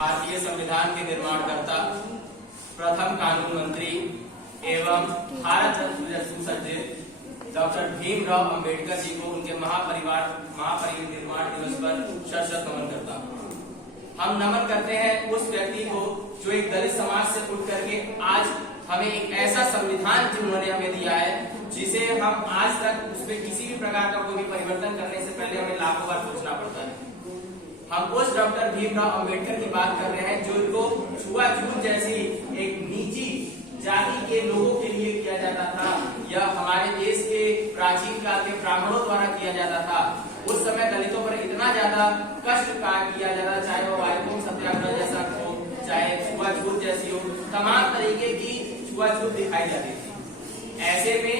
भारतीय संविधान के निर्माणकर्ता, प्रथम कानून मंत्री एवं भारत रत्न सुसज्जित डॉक्टर भीमराव अंबेडकर जी को उनके महापरिनिर्वाण दिवस पर शत नमन करता हूं। हम नमन करते हैं उस व्यक्ति को जो एक दलित समाज से उठ करके आज हमें एक ऐसा संविधान जिन्होंने हमें दिया है जिसे हम आज तक उसमें किसी भी प्रकार का कोई भी परिवर्तन करने से पहले हमें लाखों बार सोचना पड़ता है। हम उस डॉक्टर भीमराव अंबेडकर की बात कर रहे हैं जो छुआछूत जैसी एक नीची जाति के लोगों के लिए किया जाता था, यह हमारे देश के प्राचीन काल के ब्राह्मणों द्वारा किया जाता था। उस समय दलितों पर इतना ज्यादा कष्ट किया जाता, चाहे वो आयतों सत्याग्रह जैसा हो, चाहे छुआछूत जैसी हो, तमाम तरीके की छुआछूत दिखाई जाती थी। ऐसे में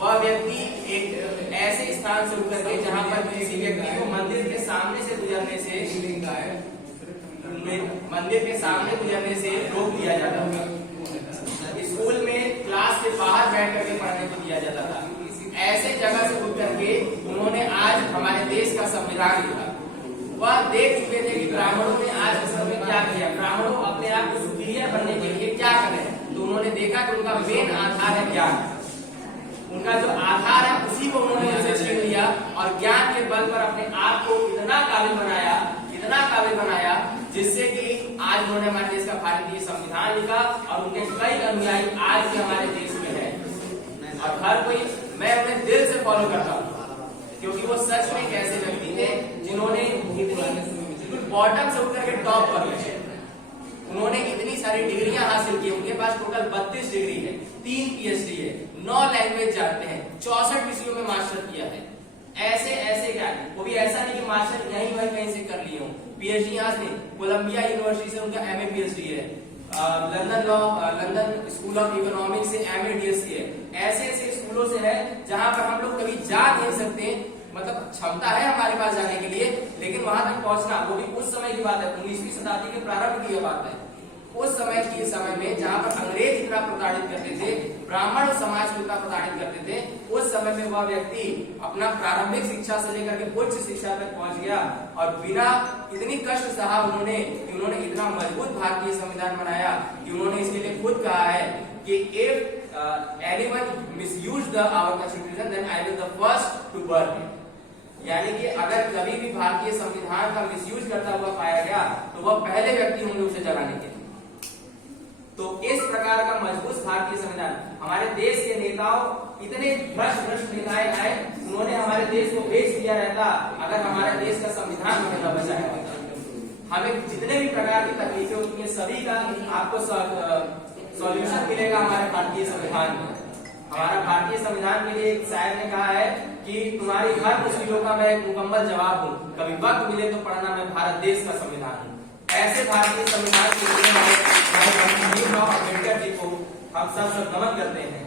वह व्यक्ति एक ऐसे स्थान से उतर के जहां पर किसी व्यक्ति को मंदिर के सामने से गुजरने से रोक दिया जाता था। स्कूल में क्लास के बाहर बैठ करके पढ़ने को दिया जाता था। ऐसे जगह से उठ करके उन्होंने आज हमारे देश का संविधान लिखा। वह देख चुके थे कि ब्राह्मणों ने आज इस समय क्या किया, ब्राह्मणों अपने आप को सुपीरियर बनने के लिए क्या करें, तो उन्होंने देखा कि उनका मेन आधार है ज्ञान। उनका जो आधार है उसी को उन्होंने उनसे छीन लिया और ज्ञान के बल पर अपने आप को इतना काबिल बनाया जिससे कि आज उन्होंने हमारे देश का भारतीय संविधान लिखा और उनके कई अनुयायी आज भी हमारे देश में है और हर कोई, मैं उन्हें दिल से फॉलो करता हूँ क्योंकि वो सच में एक ऐसे व्यक्ति थे जिन्होंने इतनी बॉटम से उठ करके टॉप पर गए। उन्होंने इतनी सारी डिग्रियां हासिल की, उनके पास टोटल 32 डिग्री है, 3 पीएचडी है, 9 लैंग्वेज जानते हैं, 64 विषयों में मास्टर किया है। ऐसे क्या, वो भी ऐसा नहीं कि मास्टर यहीं वहीं कहीं से कर लिए हो, पीएचडी यहाँ से कोलंबिया यूनिवर्सिटी से उनका एमए पीएचडी है, लंदन स्कूल ऑफ इकोनॉमिक्स से एमए डीएससी है। ऐसे स्कूलों से है जहां पर हम लोग कभी जा नहीं सकते, मतलब क्षमता है हमारे पास जाने के लिए, लेकिन वहां तक पहुंचना, वो भी उस समय की बात है, 19वीं शताब्दी के प्रारंभ की बात है। उस समय में जहां पर अंग्रेज इतना प्रताड़ित करते थे, ब्राह्मण समाज को इतना प्रताड़ित करते थे, उस समय में वह व्यक्ति अपना प्रारंभिक शिक्षा से लेकर के उच्च शिक्षा तक पहुंच गया और बिना इतनी कष्ट सहा उन्होंने इतना मजबूत भारतीय संविधान बनाया कि उन्होंने इसके लिए खुद कहा है कि if anyone misuse our constitution then I will the first to burn. यानी कि अगर कभी भी भारतीय संविधान का मिसयूज करता हुआ पाया गया तो वह पहले व्यक्ति होंगे उसे जलाने के लिए। तो इस प्रकार का मजबूत भारतीय संविधान, हमारे देश के नेताओं इतने भ्रष्ट नेताएं आए, उन्होंने हमारे देश को बेच दिया रहता अगर हमारे देश का संविधान हमें न बचाया होता। हमें जितने भी प्रकार की तकलीफें होती है सभी का आपको सॉल्यूशन मिलेगा हमारे भारतीय संविधान में। हमारा भारतीय संविधान के लिए एक शायर ने कहा है कि तुम्हारी हर मुश्किलों का मैं एक मुकम्मल जवाब हूँ, कभी वक्त मिले तो पढ़ना मैं भारत देश का संविधान हूँ। ऐसे भारतीय संविधान के लिए भीमराव अंबेडकर जी को हम सब नमन करते हैं।